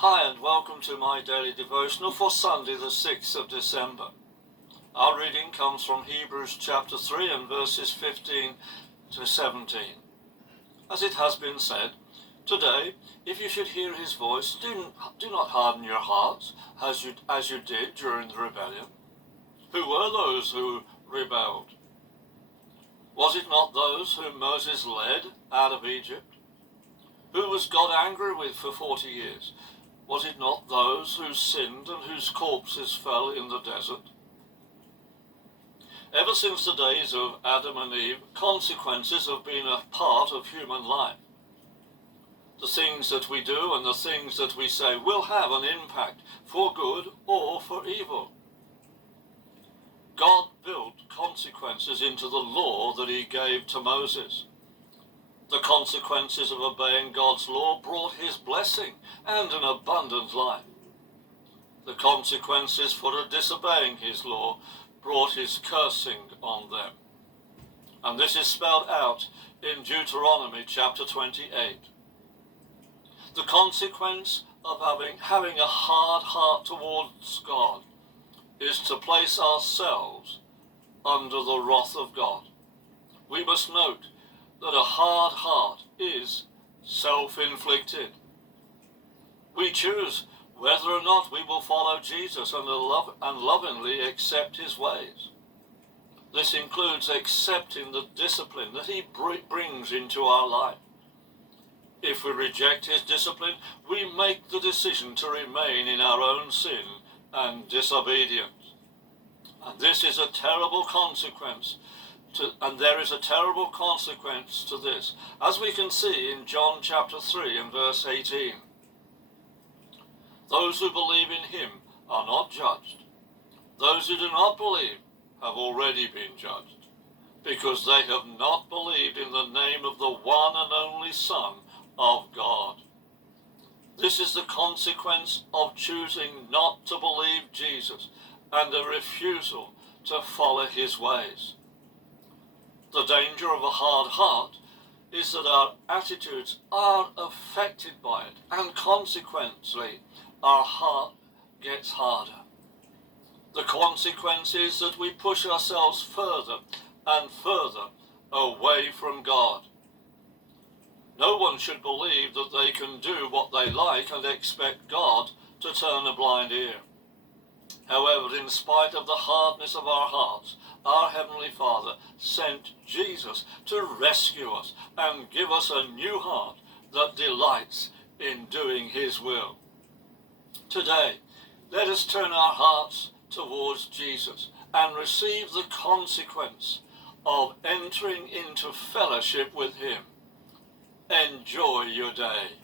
Hi and welcome to my daily devotional for Sunday the 6th of December. Our reading comes from Hebrews chapter 3 and verses 15 to 17. As it has been said, today, if you should hear his voice, do not harden your hearts as you did during the rebellion. Who were those who rebelled? Was it not those whom Moses led out of Egypt? Who was God angry with for 40 years? Was it not those who sinned and whose corpses fell in the desert? Ever since the days of Adam and Eve, consequences have been a part of human life. The things that we do and the things that we say will have an impact for good or for evil. God built consequences into the law that he gave to Moses. The consequences of obeying God's law brought his blessing and an abundant life. The consequences for disobeying his law brought his cursing on them. And this is spelled out in Deuteronomy chapter 28. The consequence of having a hard heart towards God is to place ourselves under the wrath of God. We must note that a hard heart is self-inflicted. We choose whether or not we will follow Jesus and lovingly accept his ways. This includes accepting the discipline that he brings into our life. If we reject his discipline, we make the decision to remain in our own sin and disobedience. And this is a terrible consequence. And there is a terrible consequence to this, as we can see in John chapter 3 and verse 18. Those who believe in him are not judged. Those who do not believe have already been judged, because they have not believed in the name of the one and only Son of God. This is the consequence of choosing not to believe Jesus and a refusal to follow his ways. The danger of a hard heart is that our attitudes are affected by it, and consequently our heart gets harder. The consequence is that we push ourselves further and further away from God. No one should believe that they can do what they like and expect God to turn a blind ear. However, in spite of the hardness of our hearts, our Heavenly Father sent Jesus to rescue us and give us a new heart that delights in doing his will. Today, let us turn our hearts towards Jesus and receive the consequence of entering into fellowship with him. Enjoy your day.